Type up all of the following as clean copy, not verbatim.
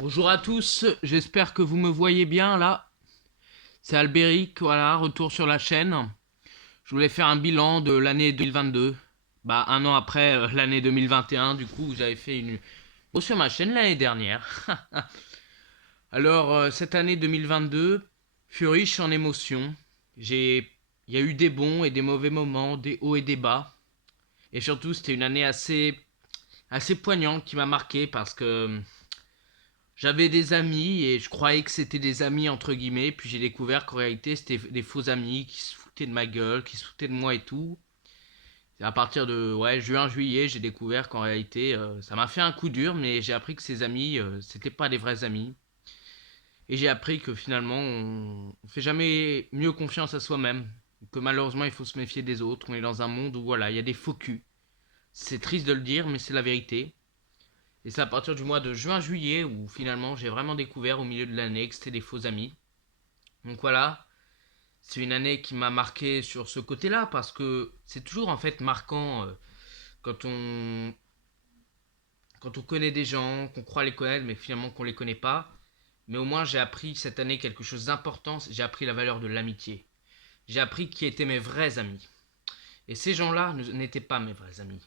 Bonjour à tous, j'espère que vous me voyez bien là. C'est Albéric, voilà, retour sur la chaîne. Je voulais faire un bilan de l'année 2022. Bah, un an après l'année 2021, du coup, j'avais fait une. Bon, sur ma chaîne l'année dernière. Alors, cette année 2022 fut riche en émotions. J'ai. Il y a eu des bons et des mauvais moments, des hauts et des bas. Et surtout, c'était une année assez poignante qui m'a marqué parce que j'avais des amis et je croyais que c'était des amis entre guillemets, puis j'ai découvert qu'en réalité c'était des faux amis qui se foutaient de ma gueule, qui se foutaient de moi et tout. Et à partir de juin, juillet, j'ai découvert qu'en réalité ça m'a fait un coup dur, mais j'ai appris que ces amis c'était pas des vrais amis. Et j'ai appris que finalement on fait jamais mieux confiance à soi-même, que malheureusement il faut se méfier des autres. On est dans un monde où voilà, il y a des faux culs. C'est triste de le dire, mais c'est la vérité. Et c'est à partir du mois de juin-juillet où finalement j'ai vraiment découvert au milieu de l'année que c'était des faux amis. Donc voilà, c'est une année qui m'a marqué sur ce côté-là parce que c'est toujours en fait marquant quand on quand on connaît des gens, qu'on croit les connaître mais finalement qu'on les connaît pas. Mais au moins j'ai appris cette année quelque chose d'important, j'ai appris la valeur de l'amitié. J'ai appris qui étaient mes vrais amis. Et ces gens-là n'étaient pas mes vrais amis.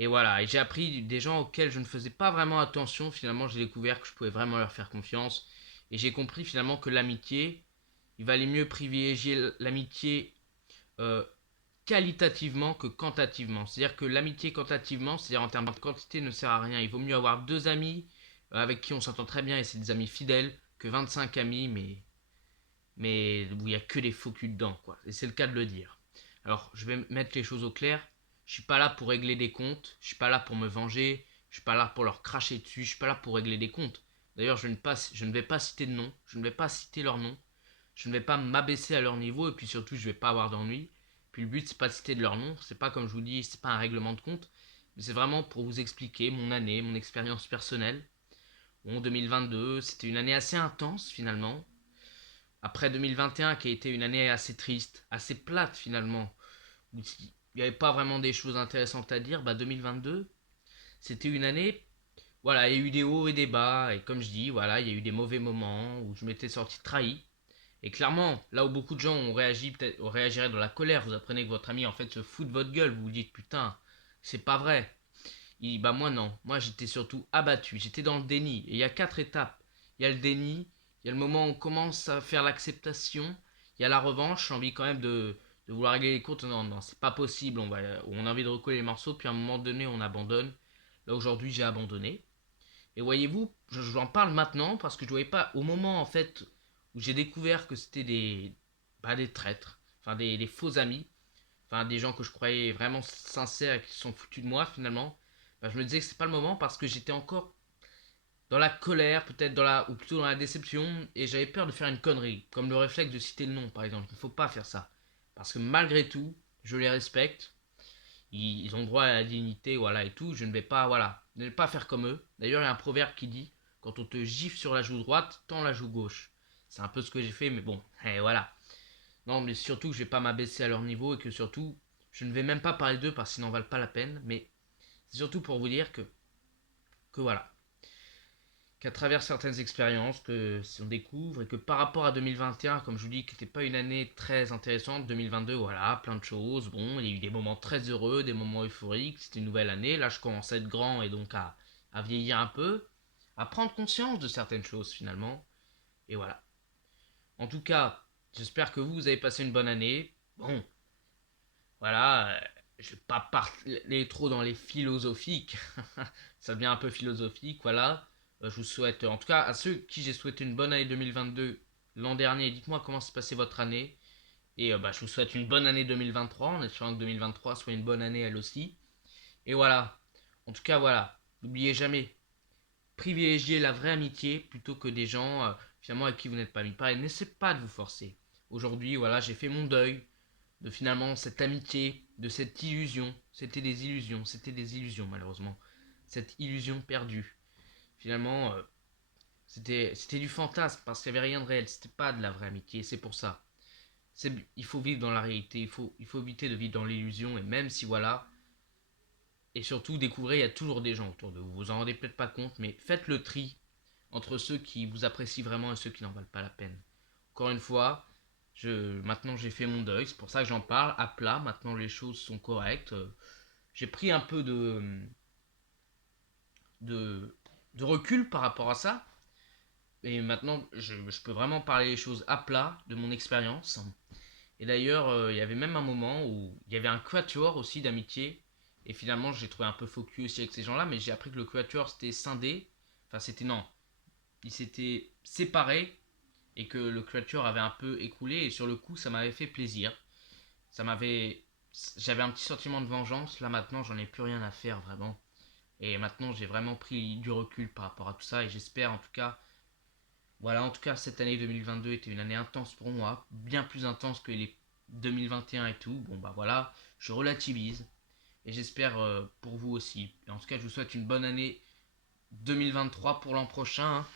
Et voilà, et j'ai appris des gens auxquels je ne faisais pas vraiment attention, finalement j'ai découvert que je pouvais vraiment leur faire confiance. Et j'ai compris finalement que l'amitié, il valait mieux privilégier l'amitié euh, qualitativement que quantitativement. C'est-à-dire que l'amitié quantitativement, c'est-à-dire en termes de quantité, ne sert à rien. Il vaut mieux avoir deux amis avec qui on s'entend très bien et c'est des amis fidèles que 25 amis, mais où il n'y a que des faux culs dedans, quoi. Et c'est le cas de le dire. Alors, je vais mettre les choses au clair. Je suis pas là pour régler des comptes. Je suis pas là pour me venger. Je suis pas là pour leur cracher dessus. Je suis pas là pour régler des comptes. D'ailleurs, je ne vais pas citer de nom. Je ne vais pas citer leur nom. Je ne vais pas m'abaisser à leur niveau et puis surtout, je vais pas avoir d'ennui. Puis le but, c'est pas de citer de leur nom. C'est pas comme je vous dis, c'est pas un règlement de compte. Mais c'est vraiment pour vous expliquer mon année, mon expérience personnelle. Bon, 2022, c'était une année assez intense finalement. Après 2021 qui a été une année assez triste, assez plate finalement, où il n'y avait pas vraiment des choses intéressantes à dire, bah 2022, c'était une année, voilà, il y a eu des hauts et des bas, et comme je dis, voilà, il y a eu des mauvais moments où je m'étais sorti trahi. Et clairement, là où beaucoup de gens ont réagi, peut-être réagiraient dans la colère, vous apprenez que votre ami en fait se fout de votre gueule, vous vous dites putain, c'est pas vrai. Bah moi non, moi j'étais surtout abattu, j'étais dans le déni. Et il y a quatre étapes. Il y a le déni, il y a le moment où on commence à faire l'acceptation, il y a la revanche, j'ai envie quand même de vouloir régler les comptes. Non, non, c'est pas possible, on a envie de recoller les morceaux, puis à un moment donné on abandonne. Là aujourd'hui j'ai abandonné. Et voyez-vous, j'en parle maintenant parce que je ne voyais pas au moment en fait où j'ai découvert que c'était des traîtres, enfin des faux amis, enfin des gens que je croyais vraiment sincères et qui se sont foutus de moi finalement. Bah, je me disais que c'est pas le moment parce que j'étais encore dans la colère, peut-être ou plutôt dans la déception, et j'avais peur de faire une connerie, comme le réflexe de citer le nom par exemple. Il ne faut pas faire ça. Parce que malgré tout, je les respecte, ils ont droit à la dignité, voilà, et tout. Je ne vais pas, voilà, ne vais pas faire comme eux. D'ailleurs, il y a un proverbe qui dit quand on te gifle sur la joue droite, tends la joue gauche. C'est un peu ce que j'ai fait, mais bon, et voilà. Non, mais surtout que je vais pas m'abaisser à leur niveau et que surtout, je ne vais même pas parler d'eux parce qu'ils n'en valent pas la peine, mais c'est surtout pour vous dire que voilà, qu'à travers certaines expériences que si on découvre et que par rapport à 2021, comme je vous dis, qui n'était pas une année très intéressante, 2022, voilà, plein de choses. Bon, il y a eu des moments très heureux, des moments euphoriques, c'était une nouvelle année. Là, je commence à être grand et donc à vieillir un peu, à prendre conscience de certaines choses finalement. Et voilà. En tout cas, j'espère que vous avez passé une bonne année. Bon, voilà, je vais pas parler trop dans les philosophiques. Ça devient un peu philosophique, voilà. Je vous souhaite, en tout cas à ceux qui j'ai souhaité une bonne année 2022 l'an dernier, dites-moi comment s'est passée votre année. Et bah, je vous souhaite une bonne année 2023, en espérant que 2023 soit une bonne année elle aussi. Et voilà, en tout cas voilà, n'oubliez jamais, privilégiez la vraie amitié plutôt que des gens finalement avec qui vous n'êtes pas mis. Pareil, n'essayez pas de vous forcer. Aujourd'hui, voilà, j'ai fait mon deuil de finalement cette amitié, de cette illusion. C'était des illusions malheureusement. Cette illusion perdue. Finalement, c'était du fantasme parce qu'il n'y avait rien de réel. C'était pas de la vraie amitié. C'est pour ça. Il faut vivre dans la réalité. Il faut éviter de vivre dans l'illusion. Et même si voilà. Et surtout, découvrez, il y a toujours des gens autour de vous. Vous en rendez peut-être pas compte, mais faites le tri entre ceux qui vous apprécient vraiment et ceux qui n'en valent pas la peine. Encore une fois, maintenant j'ai fait mon deuil, c'est pour ça que j'en parle à plat. Maintenant les choses sont correctes. J'ai pris un peu de, de recul par rapport à ça. Et maintenant, je peux vraiment parler les choses à plat de mon expérience. Et d'ailleurs, il y avait même un moment où il y avait un quatuor aussi d'amitié. Et finalement, j'ai trouvé un peu faux cul aussi avec ces gens-là, mais j'ai appris que le quatuor s'était scindé. Enfin, c'était non. Il s'était séparé et que le quatuor avait un peu écoulé. Et sur le coup, ça m'avait fait plaisir. Ça m'avait. J'avais un petit sentiment de vengeance. Là, maintenant, j'en ai plus rien à faire vraiment. Et maintenant, j'ai vraiment pris du recul par rapport à tout ça. Et j'espère en tout cas. Voilà, en tout cas, cette année 2022 était une année intense pour moi. Bien plus intense que les 2021 et tout. Bon, bah voilà, je relativise. Et j'espère pour vous aussi. Et en tout cas, je vous souhaite une bonne année 2023 pour l'an prochain, hein.